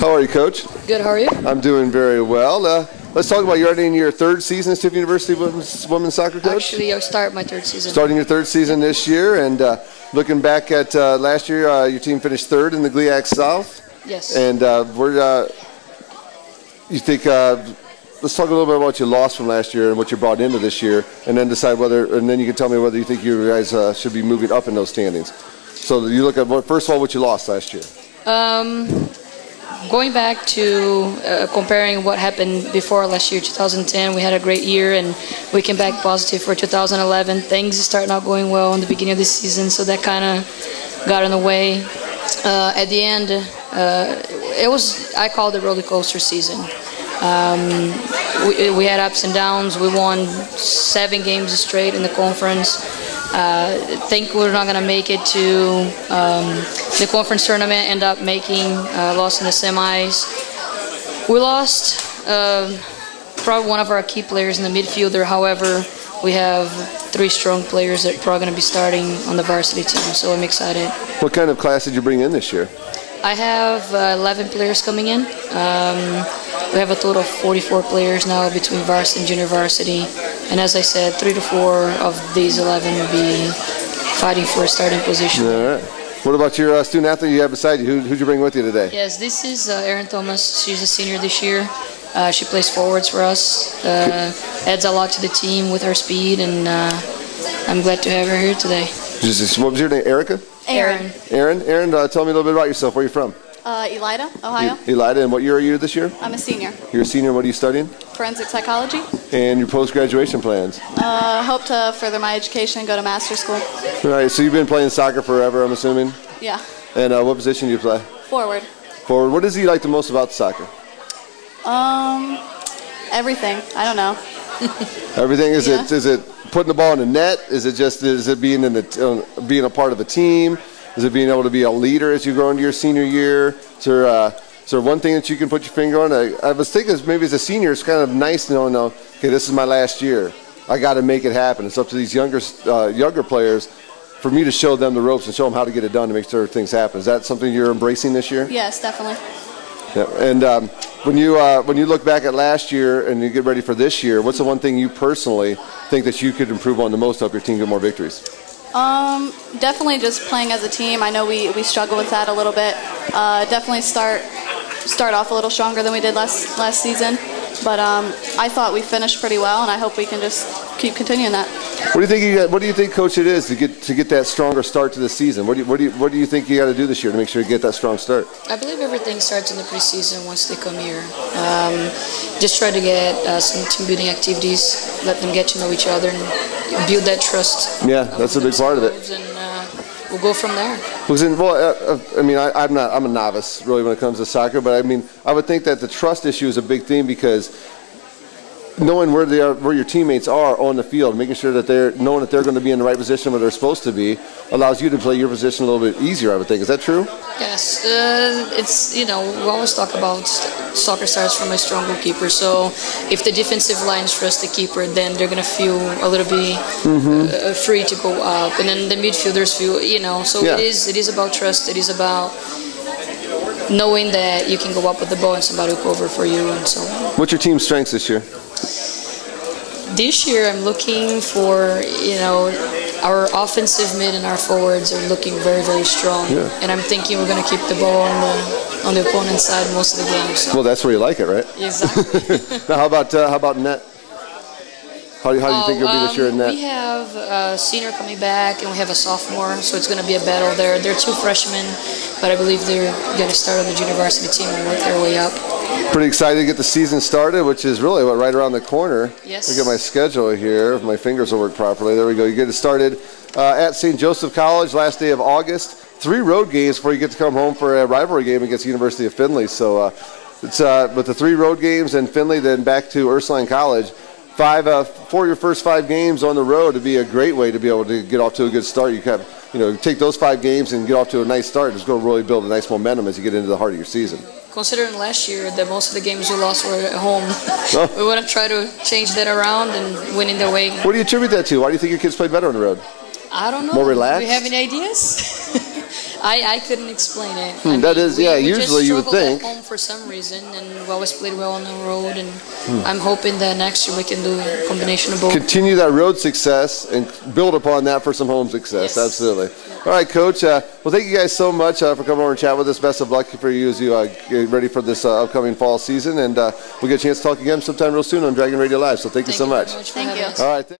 How are you, Coach? Good, how are you? I'm doing very well. Let's talk about you're in your third season as Tiffin University women's soccer coach. Actually, I started my third season. Starting your third season this year, and looking back at last year, your team finished third in the GLIAC South. Yes. And you think? Let's talk a little bit about what you lost from last year and what you brought into this year, and then decide whether. And then you can tell me whether you think you guys should be moving up in those standings. So you look at first of all what you lost last year. Going back to comparing what happened before last year, 2010, we had a great year and we came back positive for 2011. Things started out going well in the beginning of the season, so that kind of got in the way. At the end, I call it a roller coaster season. We had ups and downs. We won 7 games straight in the conference. Think we're not going to make it to the conference tournament, end up lost in the semis. We lost probably one of our key players in the midfielder. However, we have 3 strong players that are probably going to be starting on the varsity team, so I'm excited. What kind of class did you bring in this year? I have 11 players coming in. We have a total of 44 players now between varsity and junior varsity. And as I said, 3 to 4 of these 11 will be fighting for a starting position. All right. What about your student athlete you have beside you? Who'd you bring with you today? Yes, this is Erin Thomas. She's a senior this year. She plays forwards for us. Adds a lot to the team with her speed, and I'm glad to have her here today. What was your name, Erica? Erin. Erin, tell me a little bit about yourself. Where are you from? Elida, Ohio. Elida, and what year are you this year? I'm a senior. You're a senior, what are you studying? Forensic psychology. And your post-graduation plans? Hope to further my education and go to master's school. All right, so you've been playing soccer forever, I'm assuming? Yeah. And what position do you play? Forward. Forward. What does he like the most about soccer? Everything. I don't know. Everything? Is Yeah. it putting the ball in the net? Is it being being a part of a team? Is it being able to be a leader as you grow into your senior year? Is there one thing that you can put your finger on? I was thinking maybe as a senior, it's kind of nice to know, okay, this is my last year. I got to make it happen. It's up to these younger players for me to show them the ropes and show them how to get it done to make sure things happen. Is that something you're embracing this year? Yes, definitely. Yeah. And when you look back at last year and you get ready for this year, what's the one thing you personally think that you could improve on the most to help your team get more victories? Definitely just playing as a team. I know we struggle with that a little bit. Definitely start off a little stronger than we did last season. But I thought we finished pretty well, and I hope we can just keep continuing that. What do you think, Coach, it is to get that stronger start to the season? What do you think you got to do this year to make sure you get that strong start? I believe everything starts in the preseason once they come here. Just try to get some team building activities, let them get to know each other, and build that trust. Yeah, that's a big part of it. And we'll go from there. I'm a novice really when it comes to soccer, but I would think that the trust issue is a big thing because knowing where your teammates are on the field, making sure that knowing that they're going to be in the right position where they're supposed to be, allows you to play your position a little bit easier, I would think. Is that true? Yes. We always talk about soccer starts from a strong goalkeeper. So if the defensive lines trust the keeper, then they're going to feel a little bit free to go up. And then the midfielders feel, so yeah. It is about trust. It is about knowing that you can go up with the ball and somebody will cover for you and so on. What's your team's strengths this year? This year I'm looking for, our offensive mid and our forwards are looking very, very strong. Yeah. And I'm thinking we're going to keep the ball on the opponent's side most of the game. So. Well, that's where you like it, right? Exactly. Now, how about net? How do you think you'll be this year in net? We have a senior coming back and we have a sophomore, so it's going to be a battle there. They're 2 freshmen, but I believe they're going to start on the junior varsity team and work their way up. Pretty excited to get the season started, which is really right around the corner. Yes. Look at my schedule here. If my fingers will work properly. There we go. You get it started at St. Joseph College last day of August. 3 road games before you get to come home for a rivalry game against the University of Findlay. So it's with the 3 road games in Findlay, then back to Ursuline College. For your first 5 games on the road to be a great way to be able to get off to a good start. You can take those 5 games and get off to a nice start. It's going to really build a nice momentum as you get into the heart of your season. Considering last year that most of the games we lost were at home, we want to try to change that around and win in the way. What do you attribute that to? Why do you think your kids play better on the road? I don't know. More relaxed? Do you have any ideas? I couldn't explain it. That is, yeah, usually you would think. At home for some reason, and we always played well on the road, and I'm hoping that next year we can do a combination of both. Continue that road success and build upon that for some home success. Yes. Absolutely. All right, Coach. Well, thank you guys so much for coming over and chat with us. Best of luck for you as you get ready for this upcoming fall season, and we'll get a chance to talk again sometime real soon on Dragon Radio Live. So thank you so much. Thank you. Thank you. All right.